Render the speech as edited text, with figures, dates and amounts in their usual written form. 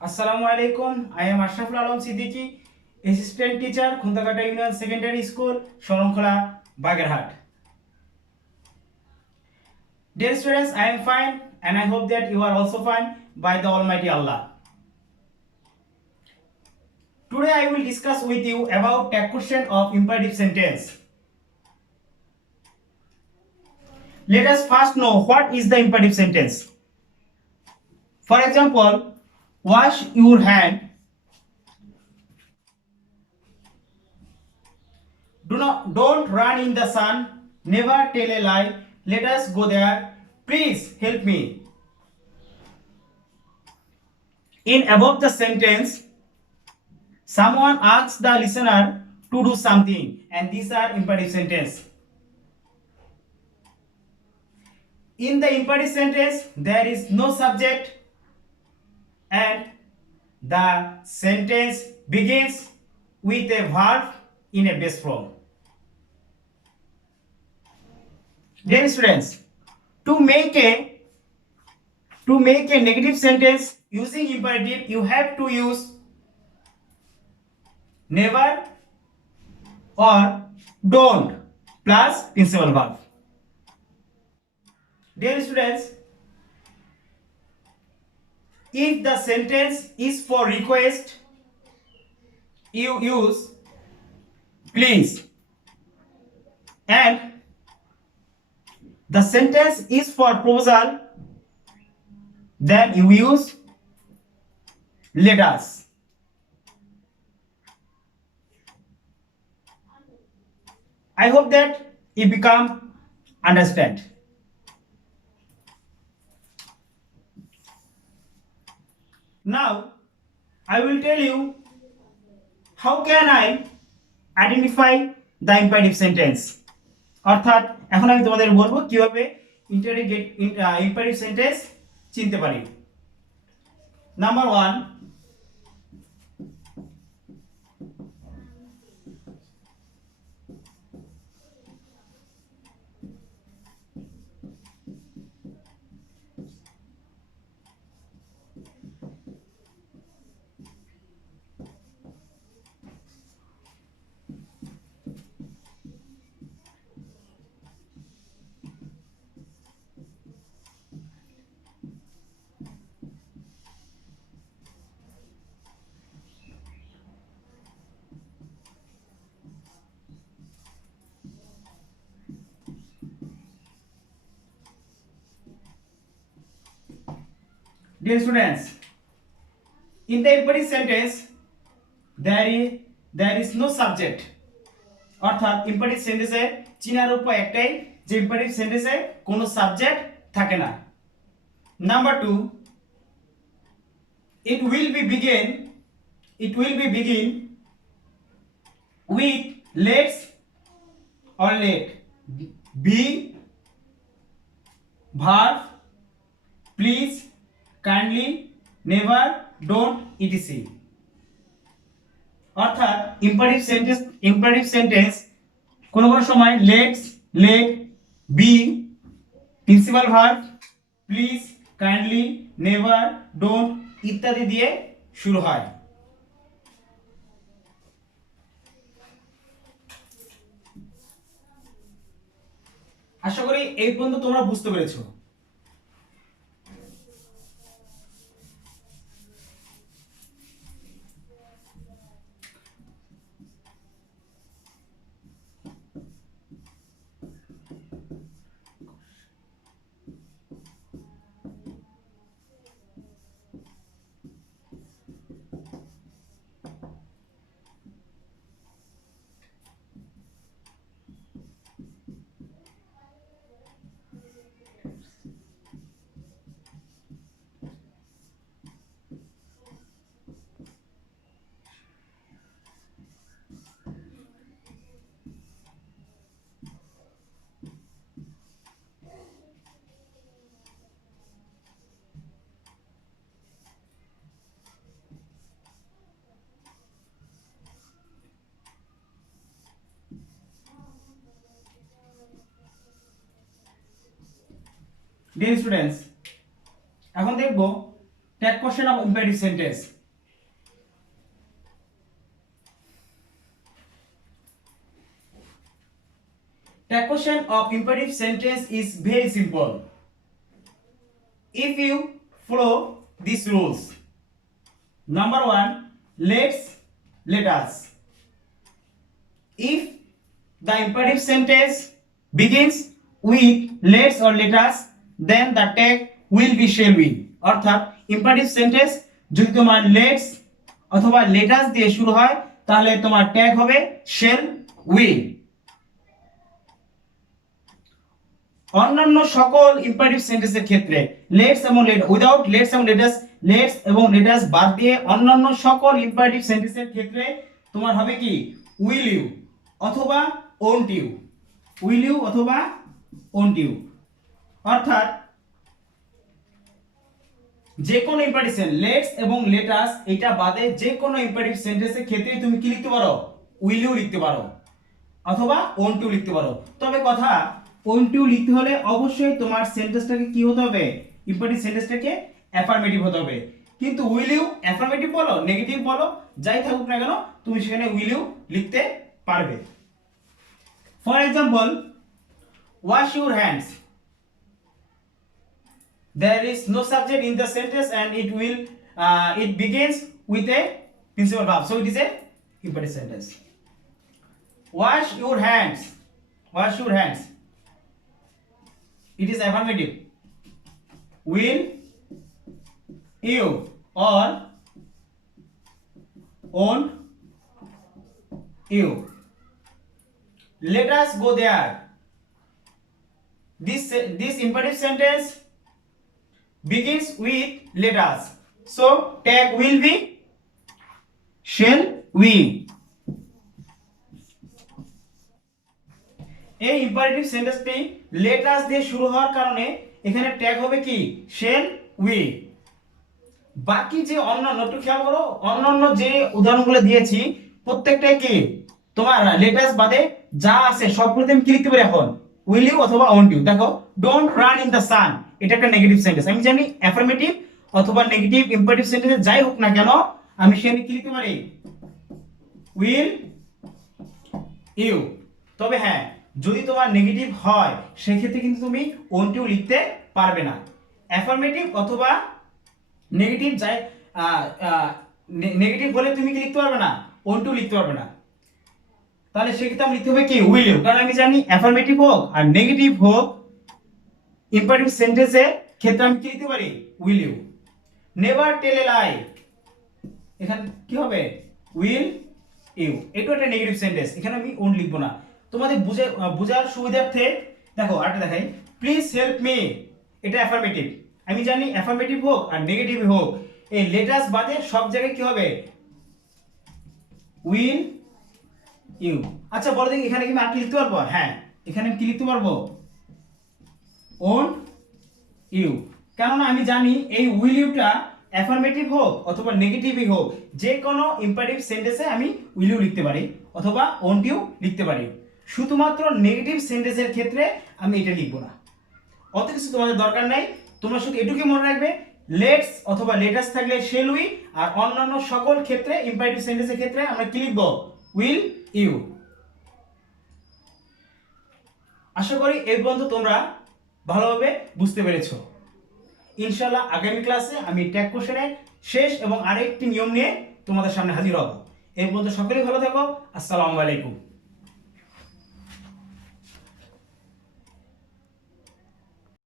Assalamu alaikum. I am Ashraful Alam Siddiqui, assistant teacher, Khuntakata Union Secondary School, Shoromkhola, Bagerhat. Dear students, I am fine and I hope that you are also fine by the Almighty Allah. Today I will discuss with you about a question of imperative sentence. Let us first know what is the imperative sentence. For example, wash your hand. Don't run in the sun. Never tell a lie. Let us go there. Please help me. In above the sentence, someone asks the listener to do something, and these are imperative sentence. In the imperative sentence, there is no subject, and the sentence begins with a verb in a base form. Dear students, to make a negative sentence using imperative, you have to use never or don't plus principal verb. Dear students, if the sentence is for request, you use please, and the sentence is for proposal, then you use let us. I hope that you become understand. Now I will tell you how can I identify the imperative sentence. অর্থাৎ এখন আমি তোমাদের বলবো কিভাবে imperative sentence চিনতে পারি। নাম্বার 1, dear students, in the imperative sentence there is no subject. অর্থাৎ imperative sentence এ চিনার উপায় একটাই যে imperative sentence এ কোনো সাবজেক্ট থাকে না। নাম্বার 2, it will be begin with let's or let, be, verb, please, kindly, never, don't, etc. অর্থাৎ imperative sentence কোন সময় let's, let, be, principal verb, please, kindly, never, don't ইত্যাদি দিয়ে শুরু হয়। আশা করি এই পর্যন্ত তোমরা বুঝতে পেরেছো। ডিয়ার স্টুডেন্টস, এখন দেখব Take question of imperative sentence. The question of imperative sentence is very simple. If you follow these rules, number one, let us. If the imperative sentence begins with let's or let us, then the tag will be shall we. অর্থাৎ imperative sentence যদি তোমার let's অথবা let us দিয়ে শুরু হয় তাহলে তোমার ট্যাগ হবে shall we। অন্যান্য সকল ইম্পারেটিভ সেন্টেন্সের ক্ষেত্রে লেটস এবং উইদাউট লেটস এবং লেটস এবং লেটাস বাদ দিয়ে অন্যান্য সকল ইম্পারেটিভ সেন্টেন্সের ক্ষেত্রে তোমার হবে কি উইল ইউ অথবা ওন্ট ইউ, উইল ইউ অথবা ওন্ট ইউ। অর্থাৎ যে কোনো ইম্পারেটিভ সেন্টেন্স লেটস এবং লেটাস এটা বাদে যে কোনো ইম্পারেটিভ সেন্টেন্সের ক্ষেত্রে তুমি কি লিখতে পারো, উইল ইউ লিখতে পারো অথবা ওন্ট ইউ লিখতে পারো। তবে কথা ওন্ট ইউ লিখতে হলে অবশ্যই তোমার সেন্টেন্সটাকে কি হতে হবে, ইম্পারেটিভ সেন্টেন্সটাকে অ্যাফার্মেটিভ হতে হবে। কিন্তু উইল ইউ অ্যাফার্মেটিভ বলো নেগেটিভ বলো যাই থাকুক না কেন তুমি সেখানে উইল ইউ লিখতে পারবে। For example, wash your hands, there is no subject in the sentence and it begins with a principal verb, so it is a imperative sentence. Wash your hands, wash your hands, it is affirmative. Will you or won't you? Let us go there, this imperative sentence begins with let us, so tag will be shall we। এই ইম্পারেটিভ সেন্টেন্সটি let us দিয়ে শুরু হওয়ার কারণে এখানে ট্যাগ হবে কি shall we। বাকি যে অন্যান্য একটু খেয়াল করো, অন্যান্য যে উদাহরণগুলো দিয়েছি প্রত্যেকটাই কি তোমার let us বাদে যা আছে সবগুলোতে আমি কি লিখতে পারি এখন will you অথবা won't you। দেখো don't run in the sun, এটা একটা নেগেটিভ সেন্টেন্স, আমি জানি অ্যাফার্মেটিভ অথবা নেগেটিভ ইম্পারেটিভ সেন্টেন্সে যাই হোক না কেন আমি সেখানে কি লিখতে পারি will you। তবে হ্যাঁ যদি তোমার নেগেটিভ হয় সেক্ষেত্রে কিন্তু তুমি won't you লিখতে পারবে না। অ্যাফার্মেটিভ অথবা নেগেটিভ যাই নেগেটিভ হলে তুমি কি লিখতে পারবে না won't you লিখতে পারবে না। তাহলে সেক্ষেত্রে আমি লিখতে হবে কি উইল ইউ, কারণ আমি জানি অ্যাফার্মেটিভ হোক আর নেগেটিভ হোক ইম্পারেটিভ সেন্টেন্সের ক্ষেত্রে আমি কি লিখতে পারি উইল ইউ। নেভার টেল এ লাই, এখানে কি হবে উইল ইউ, এটা একটা নেগেটিভ সেন্টেন্স, এখানে আমি ওন্ট লিখবো না। তোমাদের বোঝার সুবিধার্থে দেখো আরেকটা দেখাই, প্লিজ হেল্প মি, এটা অ্যাফার্মেটিভ, আমি জানি অ্যাফার্মেটিভ হোক আর নেগেটিভ হোক এই লেটাস বাদে সব জায়গায় কি হবে উইল ইউ। আচ্ছা বলো দেখি এখানে কি আমি আর কি লিখতে পারবো, হ্যাঁ এখানে কি লিখতে পারবো won't you, কেননা আমি জানি এই উইল ইউটা অ্যাফার্মেটিভ হোক অথবা নেগেটিভই হোক যে কোনো ইম্পারেটিভ সেন্টেন্সে আমি উইল ইউ লিখতে পারি অথবা won't you লিখতে পারি। শুধুমাত্র নেগেটিভ সেন্টেন্সের ক্ষেত্রে আমি এটা লিখবো না। অত কিছু তোমাদের দরকার নাই, তোমরা শুধু এটুকুই মনে রাখবে লেটস অথবা লেটাস থাকলে shall we আর অন্যান্য সকল ক্ষেত্রে ইম্পারেটিভ সেন্টেন্সের ক্ষেত্রে আমরা কি লিখবো উইল ইউ। আশা করি এই পর্যন্ত তোমরা ভালোভাবে বুঝতে পেরেছো। ইনশাআল্লাহ আগামী ক্লাসে আমি ট্যাগ কোশ্চেনের শেষ এবং আরেকটি নিয়ম নিয়ে তোমাদের সামনে হাজির হব। এই পর্যন্ত সকলেই ভালো থাকো, আসসালামু আলাইকুম।